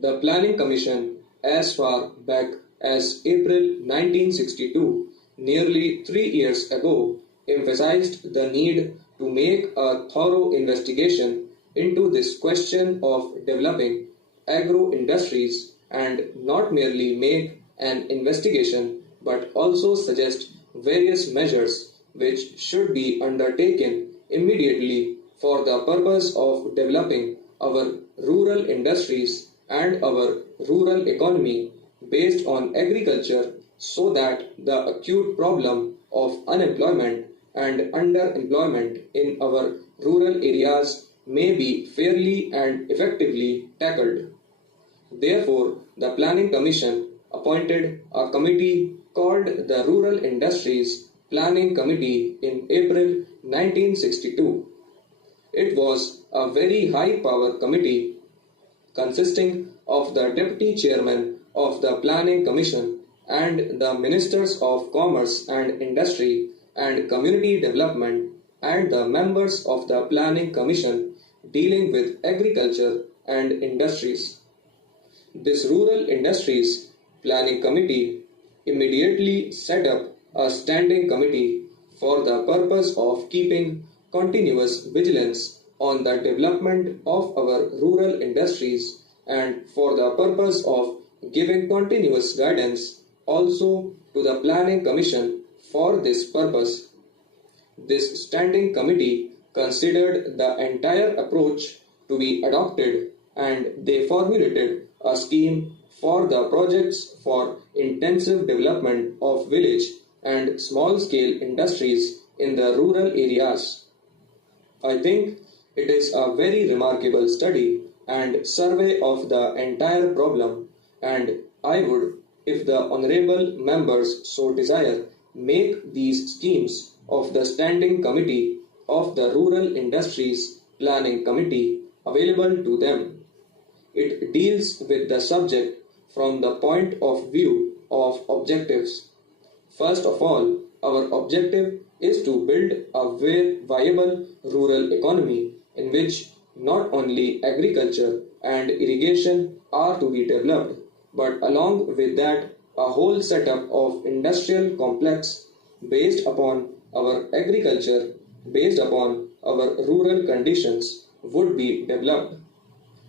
The Planning Commission, as far back as April 1962, nearly 3 years ago, emphasized the need to make a thorough investigation into this question of developing agro industries and not merely make an investigation but also suggest various measures which should be undertaken immediately for the purpose of developing our rural industries and our rural economy based on agriculture so that the acute problem of unemployment and underemployment in our rural areas may be fairly and effectively tackled. Therefore, the Planning Commission appointed a committee called the Rural Industries Planning Committee in April 1962. It was a very high power committee consisting of the Deputy Chairman of the Planning Commission and the Ministers of Commerce and Industry and Community Development and the members of the Planning Commission dealing with agriculture and industries. This Rural Industries Planning Committee immediately set up a standing committee for the purpose of keeping continuous vigilance on the development of our rural industries and for the purpose of giving continuous guidance also to the Planning Commission for this purpose. This standing committee considered the entire approach to be adopted and they formulated a scheme for the projects for intensive development of village and small scale industries in the rural areas. I think it is a very remarkable study and survey of the entire problem, and I would, if the honorable members so desire, make these schemes of the Standing Committee of the Rural Industries Planning Committee available to them. It deals with the subject from the point of view of objectives. First of all, our objective is to build a viable rural economy in which not only agriculture and irrigation are to be developed, but along with that, a whole setup of industrial complex based upon our agriculture, based upon our rural conditions would be developed.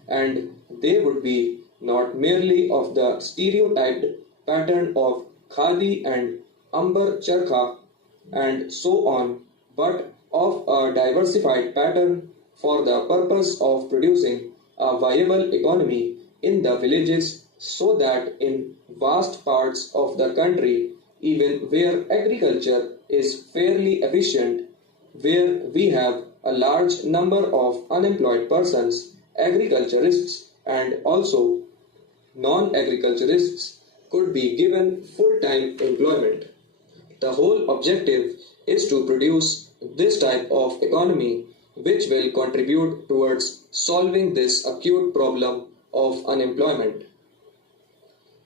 And they would be not merely of the stereotyped pattern of khadi and amber charkha and so on, but of a diversified pattern for the purpose of producing a viable economy in the villages so that in vast parts of the country, even where agriculture is fairly efficient, where we have a large number of unemployed persons, agriculturists and also non-agriculturists could be given full-time employment. The whole objective is to produce this type of economy which will contribute towards solving this acute problem of unemployment.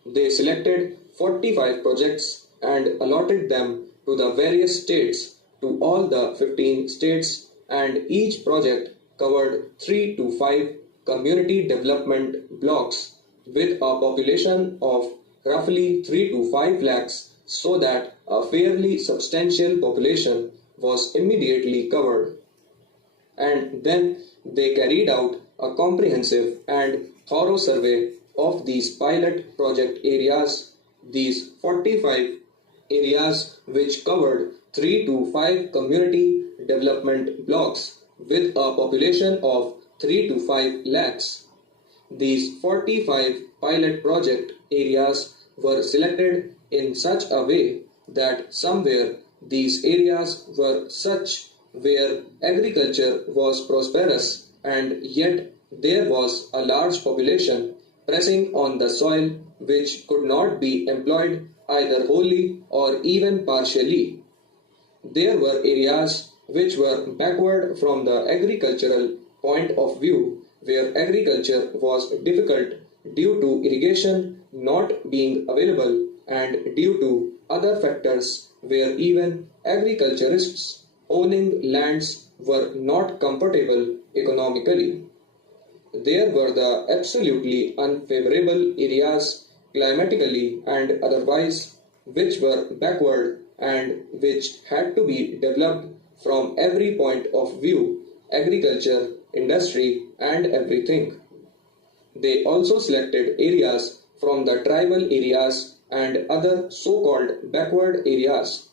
They selected 45 projects and allotted them to the various states, to all the 15 states, and each project covered 3 to 5 community development blocks with a population of roughly 3 to 5 lakhs so that a fairly substantial population was immediately covered. And then they carried out a comprehensive and thorough survey of these pilot project areas, these 45 areas which covered 3 to 5 community development blocks with a population of 3 to 5 lakhs. These 45 pilot project areas were selected in such a way that somewhere these areas were such where agriculture was prosperous and yet there was a large population pressing on the soil which could not be employed either wholly or even partially. There were areas which were backward from the agricultural point of view where agriculture was difficult due to irrigation not being available and due to other factors where even agriculturists owning lands were not comfortable economically. There were the absolutely unfavorable areas climatically and otherwise, which were backward and which had to be developed from every point of view: agriculture, industry, and everything. They also selected areas from the tribal areas and other so called backward areas.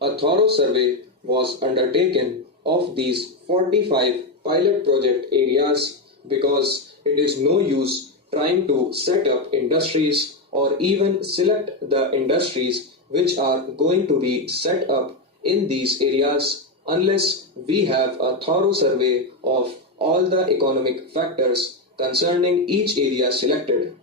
A thorough survey was undertaken of these 45 pilot project areas because it is no use trying to set up industries or even select the industries which are going to be set up in these areas unless we have a thorough survey of all the economic factors concerning each area selected.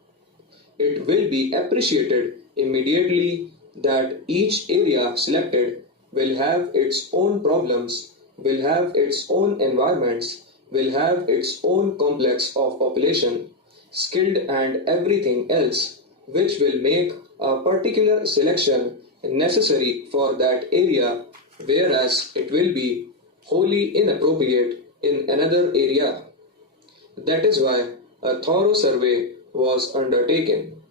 It will be appreciated immediately that each area selected will have its own problems, will have its own environments, will have its own complex of population, skilled and everything else, which will make a particular selection necessary for that area, whereas it will be wholly inappropriate in another area. That is why a thorough survey was undertaken.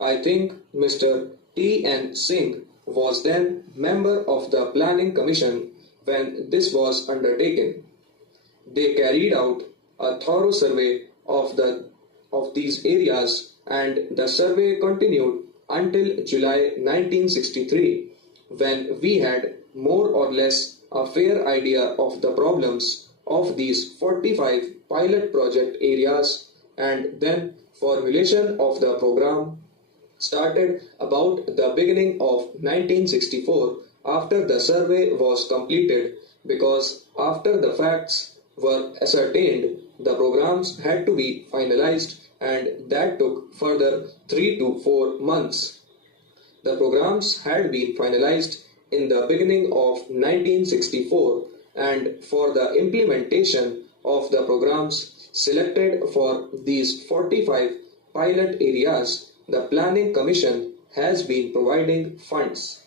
I think Mr. T. N. Singh was then member of the Planning Commission when this was undertaken. They carried out a thorough survey of these areas, and the survey continued until July 1963, when we had more or less a fair idea of the problems of these 45 pilot project areas, and then formulation of the program started about the beginning of 1964 after the survey was completed, because after the facts were ascertained the programs had to be finalized, and that took further 3 to 4 months. The programs had been finalized in the beginning of 1964, and for the implementation of the programs selected for these 45 pilot areas, the Planning Commission has been providing funds.